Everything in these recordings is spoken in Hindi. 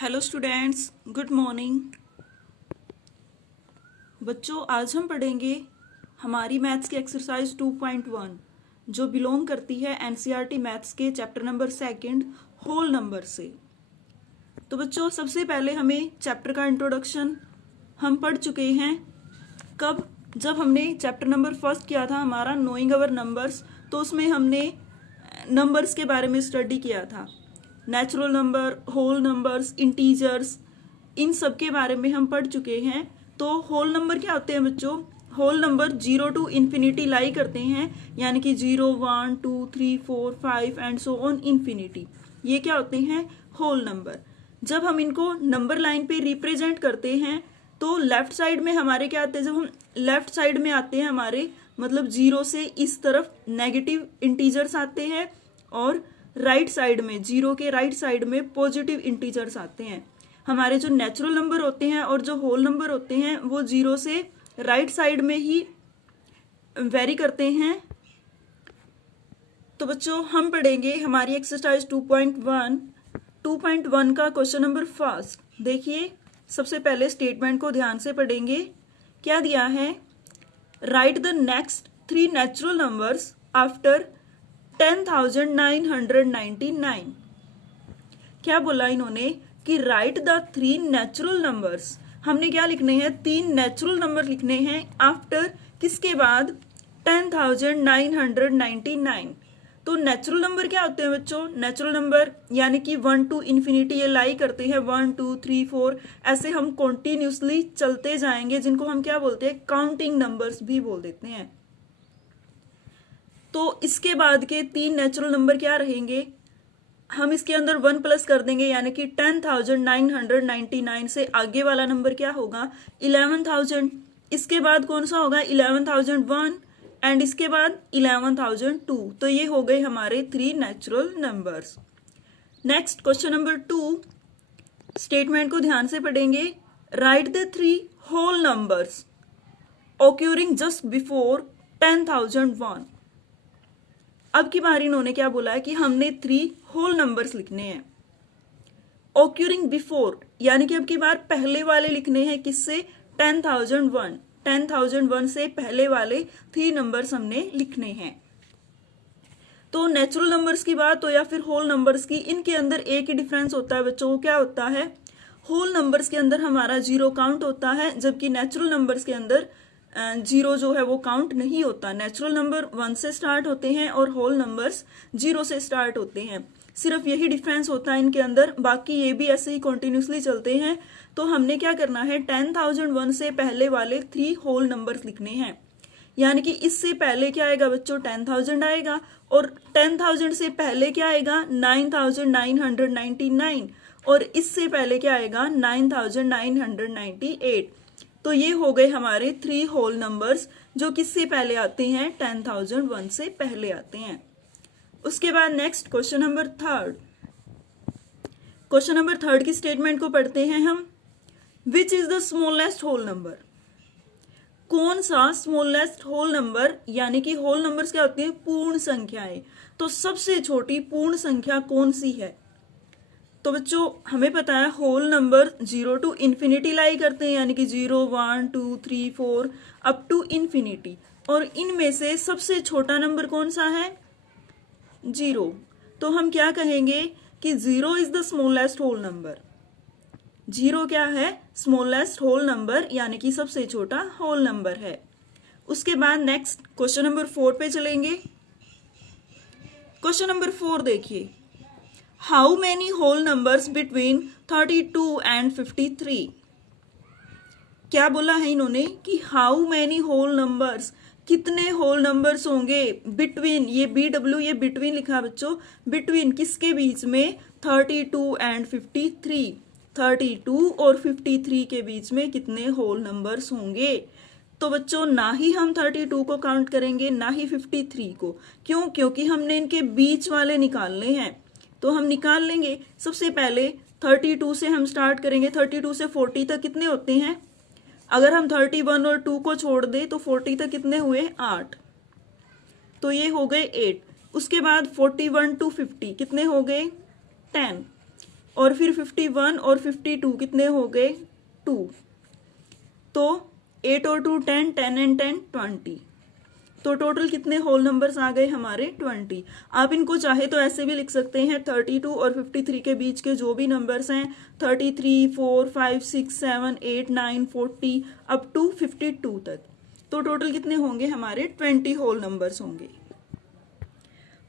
Hello students, good morning. बच्चों, आज हम पढ़ेंगे हमारी मैथ्स की एक्सरसाइज 2.1 जो बिलोंग करती है एनसीईआरटी मैथ्स के चैप्टर नंबर 2 होल नंबर से। तो बच्चों, सबसे पहले हमें चैप्टर का इंट्रोडक्शन हम पढ़ चुके हैं। कब? जब हमने चैप्टर नंबर 1 किया था हमारा नोइंग अवर नंबर्स, तो उसमें हमने नंबर्स के बारे में स्टडी किया था। Natural number, whole numbers, integers, इन सब के बारे में हम पढ़ चुके हैं। तो होल नंबर क्या होते हैं बच्चों? होल नंबर 0 टू इन्फिनिटी लाई करते हैं, यानी कि 0, 1, 2, 3, 4, 5 एंड सो ऑन इन्फिनिटी। ये क्या होते हैं? Whole number. जब हम इनको नंबर लाइन पे रिप्रेजेंट करते हैं तो लेफ्ट साइड में हमारे क्या आते हैं? जब हम लेफ्ट साइड में आते हैं हमारे मतलब 0 से इस तरफ नेगेटिव इंटीजर्स आते हैं, और राइट साइड में 0 के राइट साइड में पॉजिटिव इंटीजर्स आते हैं। हमारे जो नेचुरल नंबर होते हैं और जो होल नंबर होते हैं वो 0 से राइट साइड में ही वेरी करते हैं। तो बच्चों, हम पढ़ेंगे हमारी एक्सरसाइज 2.1 का क्वेश्चन नंबर फर्स्ट। देखिए, सबसे पहले स्टेटमेंट को ध्यान से पढ़ेंगे। क्या दिया है? Right the next 3 natural numbers after 10,999। क्या बोला इन्होंने कि राइट द 3 नेचुरल नंबर्स। हमने क्या लिखने हैं? 3 नेचुरल नंबर लिखने हैं आफ्टर किसके बाद? 10,999। तो नेचुरल नंबर क्या होते हैं बच्चों? नेचुरल नंबर यानी कि 1 टू इन्फिनिटी ये लाई करते हैं, 1 2 3 4 ऐसे हम कॉन्टिन्यूसली चलते जाएंगे, जिनको हम क्या बोलते हैं? काउंटिंग नंबर्स भी बोल देते हैं। तो इसके बाद के 3 नेचुरल नंबर क्या रहेंगे? हम इसके अंदर 1 प्लस कर देंगे, यानी कि 10,999 से आगे वाला नंबर क्या होगा? 11,000। इसके बाद कौन सा होगा? 11,001 एंड इसके बाद 11,002। तो ये हो गए हमारे 3 natural numbers. Next question number 2, statement को ध्यान से पढ़ेंगे। Write the 3 whole numbers occurring just before 10,001। अब की बार इन्होंने क्या बोला है कि हमने 3 होल नंबर्स लिखने हैं occurring before, यानी कि अब की बार पहले वाले लिखने हैं। किससे? 10,001 से पहले वाले 3 नंबर्स हमने लिखने हैं। तो नेचुरल नंबर्स की बात हो या फिर होल नंबर्स की, इनके अंदर एक ही डिफरेंस होता है बच्चों। क्या होता है? होल नंबर्स के अंदर हमारा 0 काउंट होता है, जबकि नेचुरल नंबर्स के अंदर 0 जो है वो काउंट नहीं होता। नेचुरल नंबर 1 से स्टार्ट होते हैं और होल नंबर्स 0 से स्टार्ट होते हैं। सिर्फ यही डिफरेंस होता है इनके अंदर, बाकी ये भी ऐसे ही कॉन्टिन्यूसली चलते हैं। तो हमने क्या करना है? 10,001 से पहले वाले 3 होल नंबर्स लिखने हैं, यानी कि इससे पहले क्या आएगा बच्चों? 10,000 आएगा, और 10,000 से पहले क्या आएगा? 9,999, और इससे पहले क्या आएगा? 9,998। तो ये हो गए हमारे 3 होल नंबर्स जो किससे पहले आते हैं? 10,001 से पहले आते हैं। उसके बाद next question number 3। Question number 3 की स्टेटमेंट को पढ़ते हैं हम। Which is the smallest whole number? कौन सा स्मॉलेस्ट होल नंबर, यानी कि होल नंबर्स क्या होती हैं? पूर्ण संख्याएं। तो सबसे छोटी पूर्ण संख्या कौन सी है? तो बच्चों, हमें पता है होल नंबर 0 टू इन्फिनिटी लाई करते हैं, यानी कि 0 1 2 3 4 अप टू इन्फिनिटी। और इनमें से सबसे छोटा नंबर कौन सा है? 0। तो हम क्या कहेंगे कि 0 is the smallest whole number. 0 क्या है? स्मॉलेस्ट होल नंबर, यानी कि सबसे छोटा होल नंबर है। उसके बाद नेक्स्ट क्वेश्चन नंबर 4 पे चलेंगे। क्वेश्चन नंबर 4 देखिए। How many whole numbers between 32 and 53? क्या बोला है इन्होंने कि हाउ मैनी होल नंबर्स, कितने होल नंबर्स होंगे बिटवीन, ये BW ये बिटवीन लिखा बच्चों, बिटवीन किसके बीच में? 32 एंड 53। 32 और 53 के बीच में कितने होल नंबर्स होंगे? तो बच्चों, ना ही हम 32 को काउंट करेंगे ना ही 53 को। क्यों? क्योंकि हमने इनके बीच वाले निकालने हैं। तो हम निकाल लेंगे। सबसे पहले 32 से हम स्टार्ट करेंगे। 32 से 40 तक कितने होते हैं? अगर हम 31 और 2 को छोड़ दें तो 40 तक कितने हुए? 8। तो ये हो गए 8। उसके बाद 41 टू 50 कितने हो गए? 10। और फिर 51 और 52 कितने हो गए 2। तो 8 और 2 10, 10 एंड 10 20। तो टोटल कितने होल नंबर्स आ गए हमारे 20। आप इनको चाहे तो ऐसे भी लिख सकते हैं 32 और 53 के बीच के जो भी नंबर्स हैं 33, 4, 5, 6, 7, 8, 9, 40 अप टू 52 तक। तो टोटल कितने होंगे हमारे 20 होल नंबर्स होंगे।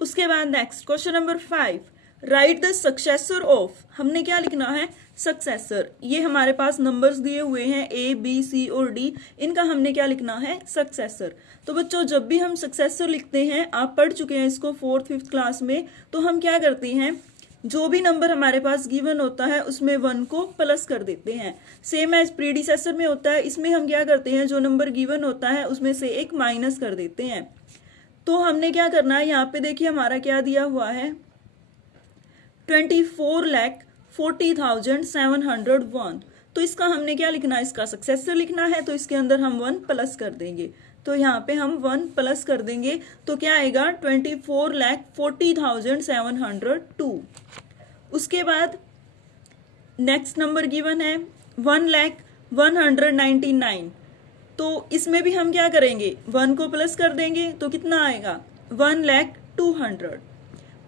उसके बाद next question number 5, right the successor of. हमने क्या लिखना है सक्सेसर। ये हमारे पास नंबर्स दिए हुए हैं A, B, C और D, इनका हमने क्या लिखना है सक्सेसर। तो बच्चों जब भी हम सक्सेसर लिखते हैं, आप पढ़ चुके हैं इसको 4th 5th क्लास में, तो हम क्या करते हैं जो भी नंबर हमारे पास गिवन होता है उसमें 1 को प्लस कर देते हैं। सेम एज प्रीडिसेसर में होता है, इसमें हम क्या करते हैं जो नंबर गिवन होता है उसमें से एक माइनस कर देते हैं। तो हमने क्या करना है, यहाँ पे देखिए हमारा क्या दिया हुआ है 24,40,701। तो इसका हमने क्या लिखना है, इसका सक्सेसर लिखना है, तो इसके अंदर हम 1 प्लस कर देंगे। तो यहाँ पे हम 1 प्लस कर देंगे तो क्या आएगा 24,40,702। उसके बाद नेक्स्ट नंबर गिवन है 1,199। तो इसमें भी हम क्या करेंगे 1 को प्लस कर देंगे तो कितना आएगा 1,02,000।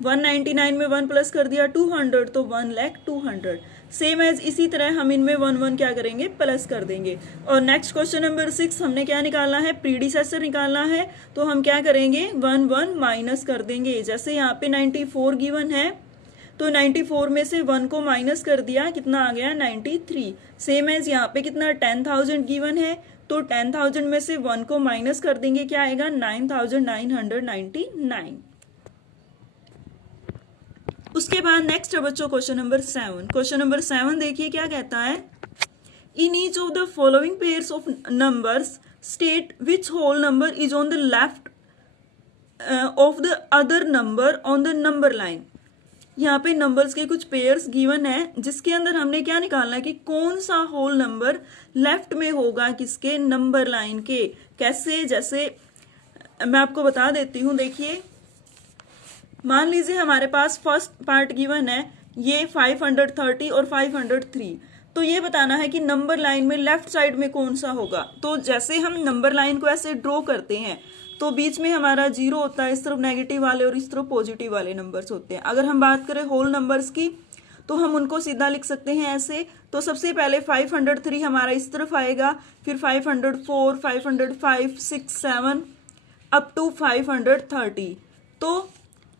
199 में 1 प्लस कर दिया 200 तो 1,02,000। सेम एज इसी तरह हम इनमें 1 क्या करेंगे प्लस कर देंगे। और नेक्स्ट क्वेश्चन नंबर 6 हमने क्या निकालना है प्रीडिसेसर निकालना है। तो हम क्या करेंगे 1 माइनस कर देंगे। जैसे यहाँ पे 94 गिवन है तो 94 में से 1 को माइनस कर दिया, कितना आ गया 93। सेम एज यहाँ पे कितना 10,000 गिवन है तो 10,000 में से 1 को माइनस कर देंगे, क्या आएगा 9,999। उसके बाद नेक्स्ट है बच्चों क्वेश्चन नंबर 7। क्वेश्चन नंबर 7 देखिए क्या कहता है, in each of the following pairs of numbers state which whole number is on the left of the other number on the number line. यहाँ पे नंबर्स के कुछ पेयर्स गिवन है जिसके अंदर हमने क्या निकालना है कि कौन सा होल नंबर लेफ्ट में होगा किसके नंबर लाइन के। कैसे, जैसे मैं आपको बता देती हूँ। देखिए मान लीजिए हमारे पास फर्स्ट पार्ट गिवन है ये 530 और 503। तो ये बताना है कि नंबर लाइन में लेफ्ट साइड में कौन सा होगा। तो जैसे हम नंबर लाइन को ऐसे ड्रॉ करते हैं तो बीच में हमारा 0 होता है, इस तरफ नेगेटिव वाले और इस तरफ पॉजिटिव वाले नंबर्स होते हैं। अगर हम बात करें होल नंबर्स की तो हम उनको सीधा लिख सकते हैं ऐसे। तो सबसे पहले 503 हमारा इस तरफ आएगा, फिर 504, 505, 6, 7 अप टू 530। तो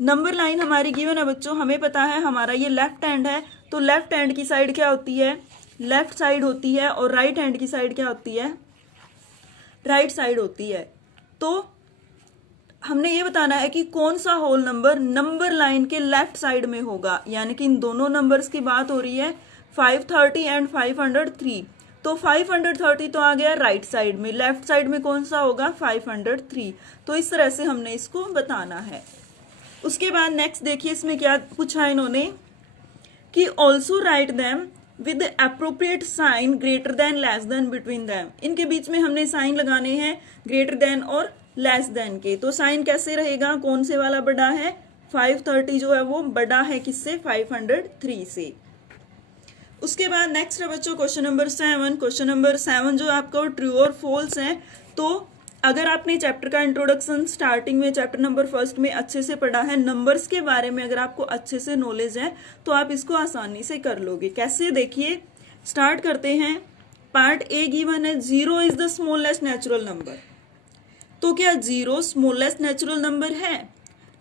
नंबर लाइन हमारी गिवन है बच्चों, हमें पता है हमारा ये लेफ्ट हैंड है। तो लेफ्ट हैंड की साइड क्या होती है लेफ्ट साइड होती है और राइट हैंड की साइड क्या होती है राइट साइड होती है। तो हमने ये बताना है कि कौन सा होल नंबर नंबर लाइन के लेफ्ट साइड में होगा, यानी कि इन दोनों नंबर्स की बात हो रही है 530 एंड 503। तो 530 तो आ गया राइट साइड में, लेफ्ट साइड में कौन सा होगा 503। तो इस तरह से हमने इसको बताना है। उसके बाद नेक्स्ट देखिए इसमें क्या पूछा इन्होंने कि also write them with appropriate sign greater than less than between them. इनके बीच में हमने साइन लगाने हैं ग्रेटर देन और लेस देन के। तो साइन कैसे रहेगा, कौन से वाला बड़ा है 530 जो है वो बड़ा है किससे 503 से। उसके बाद नेक्स्ट है बच्चों क्वेश्चन नंबर 7। क्वेश्चन नंबर 7 जो आपका ट्रू और फॉल्स है। तो अगर आपने चैप्टर का इंट्रोडक्शन स्टार्टिंग में चैप्टर नंबर 1 में अच्छे से पढ़ा है, नंबर्स के बारे में अगर आपको अच्छे से नॉलेज है तो आप इसको आसानी से कर लोगे। कैसे, देखिए स्टार्ट करते हैं। पार्ट ए गिवन है 0 is the smallest natural number. तो क्या 0 स्मॉलेस्ट नेचुरल नंबर है?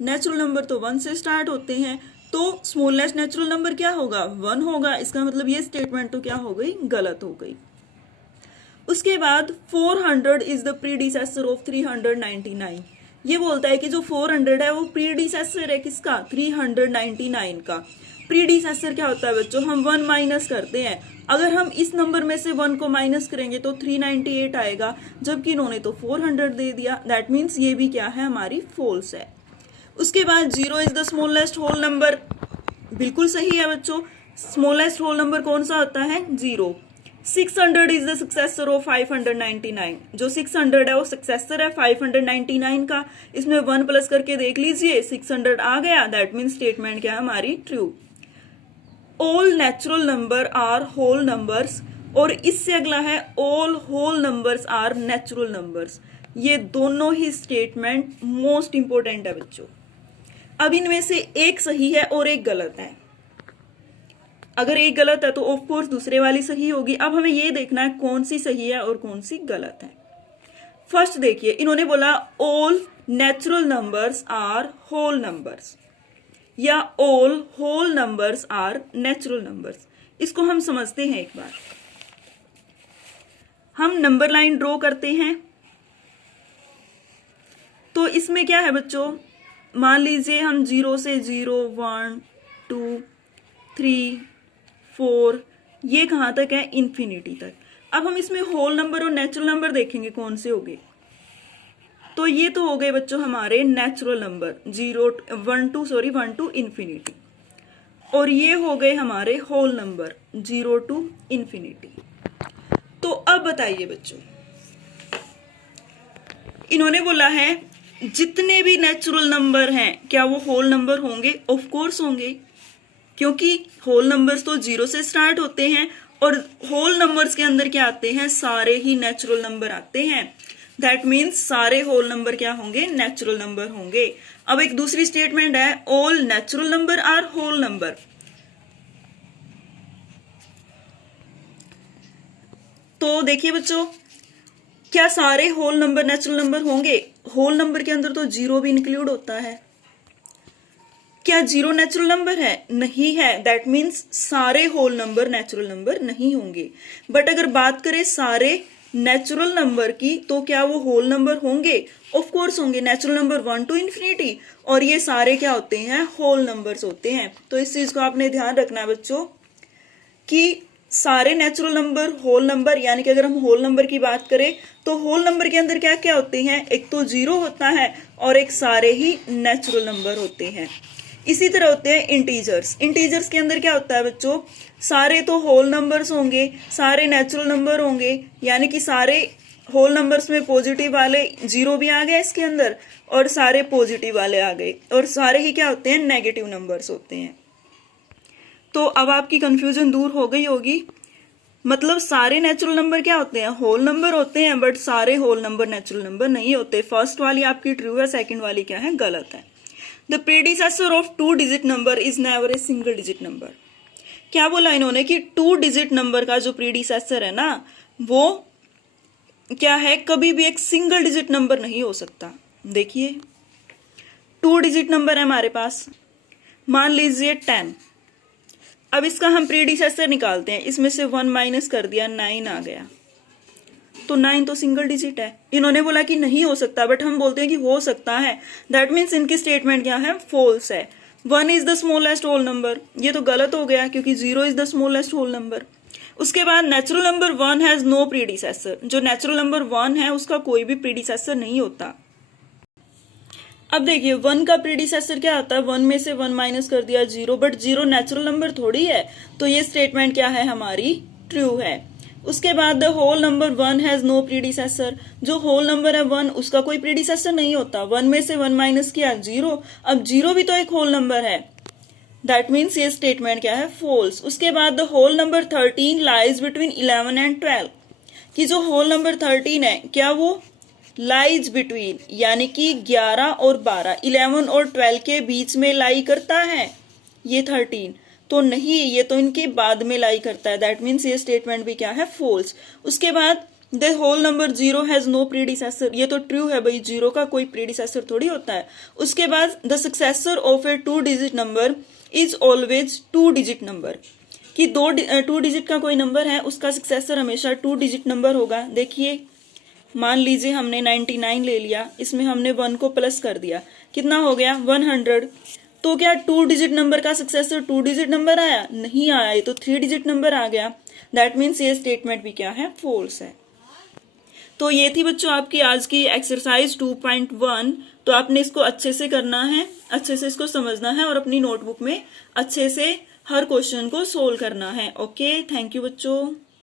नेचुरल नंबर तो 1 से स्टार्ट होते हैं, तो स्मॉलेस्ट नेचुरल नंबर क्या होगा 1 होगा। इसका मतलब ये स्टेटमेंट तो क्या हो गई गलत हो गई। उसके बाद 400 इज द प्रीडिसेसर ऑफ 399। ये बोलता है कि जो 400 है वो प्रीडिसेसर है किसका 399 का। प्रीडिसेसर क्या होता है बच्चों, हम 1 माइनस करते हैं। अगर हम इस नंबर में से 1 को माइनस करेंगे तो 398 आएगा, जबकि इन्होंने तो 400 दे दिया। दैट मीन्स ये भी क्या है हमारी फॉल्स है। उसके बाद 0 is the smallest whole number, बिल्कुल सही है बच्चों। स्मॉलेस्ट होल नंबर कौन सा होता है 0। 600 इज द सक्सेसर ऑफ 599। जो 600 है वो सक्सेसर है 599 का। इसमें 1 प्लस करके देख लीजिए 600 आ गया। दैट मीन्स स्टेटमेंट क्या है हमारी true. All natural number are whole numbers, और इससे अगला है all whole numbers are natural numbers. ये दोनों ही स्टेटमेंट मोस्ट इंपोर्टेंट है बच्चों। अब इनमें से एक सही है और एक गलत है। अगर एक गलत है तो ऑफ कोर्स दूसरे वाली सही होगी। अब हमें ये देखना है कौन सी सही है और कौन सी गलत है। फर्स्ट देखिए, इन्होंने बोला all natural numbers are whole numbers, या all whole numbers are natural numbers. इसको हम समझते हैं एक बार। हम नंबर लाइन ड्रॉ करते हैं। तो इसमें क्या है बच्चों, मान लीजिए हम 0 से 0, 1, 2, 3, 4, ये कहाँ तक है, इन्फिनिटी तक। अब हम इसमें होल नंबर और नेचुरल नंबर देखेंगे कौन से हो गए। तो ये तो हो गए बच्चों हमारे नेचुरल नंबर 1 to इन्फिनिटी, और ये हो गए हमारे होल नंबर 0 to इन्फिनिटी। तो अब बताइए बच्चों, इन्होंने बोला है जितने भी नेचुरल नंबर हैं क्या वो होल नंबर होंगे? ऑफ कोर्स होंगे, क्योंकि होल नंबर्स तो 0 से स्टार्ट होते हैं, और होल नंबर्स के अंदर क्या आते हैं, सारे ही नेचुरल नंबर आते हैं। दैट मीन्स सारे होल नंबर क्या होंगे, नेचुरल नंबर होंगे। अब एक दूसरी स्टेटमेंट है all natural number are whole number. तो देखिए बच्चों, क्या सारे होल नंबर नेचुरल नंबर होंगे? होल नंबर के अंदर तो 0 भी इंक्लूड होता है। क्या 0 नेचुरल नंबर है? नहीं है। दैट मीन्स सारे होल नंबर नेचुरल नंबर नहीं होंगे। बट अगर बात करें सारे नेचुरल नंबर की, तो क्या वो होल नंबर होंगे? ऑफ कोर्स होंगे। नेचुरल नंबर 1 to इन्फिनिटी, और ये सारे क्या होते हैं, होल नंबर्स होते हैं। तो इस चीज को आपने ध्यान रखना है बच्चों कि सारे नेचुरल नंबर होल नंबर, यानी कि अगर हम होल नंबर की बात करें तो होल नंबर के अंदर क्या क्या होते हैं, एक तो 0 होता है और एक सारे ही नेचुरल नंबर होते हैं। इसी तरह होते हैं इंटीजर्स। इंटीजर्स के अंदर क्या होता है बच्चों, सारे तो होल नंबर्स होंगे, सारे नेचुरल नंबर होंगे, यानी कि सारे होल नंबर्स में पॉजिटिव वाले 0 भी आ गए इसके अंदर, और सारे पॉजिटिव वाले आ गए, और सारे ही क्या होते हैं, नेगेटिव नंबर्स होते हैं। तो अब आपकी कंफ्यूजन दूर हो गई होगी। मतलब सारे नेचुरल नंबर क्या होते हैं, होल नंबर होते हैं, बट सारे होल नंबर नेचुरल नंबर नहीं होते। फर्स्ट वाली आपकी ट्रू है, सेकंड वाली क्या है, गलत है। The predecessor of 2 digit number is never a single digit number. क्या बोला इन्होंने कि 2 डिजिट नंबर का जो प्रीडिसेसर है ना, वो क्या है, कभी भी एक सिंगल डिजिट नंबर नहीं हो सकता। देखिए 2 डिजिट नंबर है हमारे पास, मान लीजिए 10। अब इसका हम प्रीडिसेसर निकालते हैं, इसमें से 1 माइनस कर दिया, 9 आ गया। तो 9 तो सिंगल डिजिट है। इन्होंने बोला कि नहीं हो सकता, बट हम बोलते हैं कि हो सकता है। दैट मीन्स इनकी स्टेटमेंट क्या है, फॉल्स है। 1 is the smallest whole number, ये तो गलत हो गया क्योंकि 0 is the smallest whole number. उसके बाद natural number 1 has no predecessor, जो नेचुरल नंबर 1 है उसका कोई भी प्रीडिसेसर नहीं होता। अब देखिए 1 का प्रीडिसेसर क्या आता है, 1 में से 1 माइनस कर दिया 0, बट 0 नेचुरल नंबर थोड़ी है, तो ये स्टेटमेंट क्या है हमारी, ट्रू है। उसके बाद the whole number 1 has no predecessor, जो होल नंबर है 1 उसका कोई प्रीडिसेसर नहीं होता। 1 में से 1 माइनस किया 0, अब 0 भी तो एक होल नंबर है। दैट मीन्स ये स्टेटमेंट क्या है, फॉल्स। उसके बाद the whole number 13 lies between 11 and 12, कि जो होल नंबर 13 है क्या वो लाइज बिटवीन, यानी कि 11 और 12, 11 और 12 के बीच में लाई करता है ये 13, तो नहीं, ये तो इनके बाद में लाई करता है। दैट मीन्स ये स्टेटमेंट भी क्या है, फॉल्स। उसके बाद the whole number 0 has no predecessor, ये तो ट्रू है भाई, 0 का कोई प्रीडिसेसर थोड़ी होता है। उसके बाद the successor of A 2 digit number is always 2 digit number, कि 2 डिजिट का कोई नंबर है उसका सक्सेसर हमेशा 2 डिजिट नंबर होगा। देखिए मान लीजिए हमने 99 ले लिया, इसमें हमने 1 को प्लस कर दिया, कितना हो गया 100। तो क्या 2 डिजिट नंबर का सक्सेसर 2 डिजिट नंबर आया? नहीं आया, ये तो 3 डिजिट नंबर आ गया। दैट मीन्स ये स्टेटमेंट भी क्या है, फॉल्स है। तो ये थी बच्चों आपकी आज की एक्सरसाइज 2.1। तो आपने इसको अच्छे से करना है, अच्छे से इसको समझना है, और अपनी नोटबुक में अच्छे से हर क्वेश्चन को सोल्व करना है। ओके, थैंक यू बच्चों।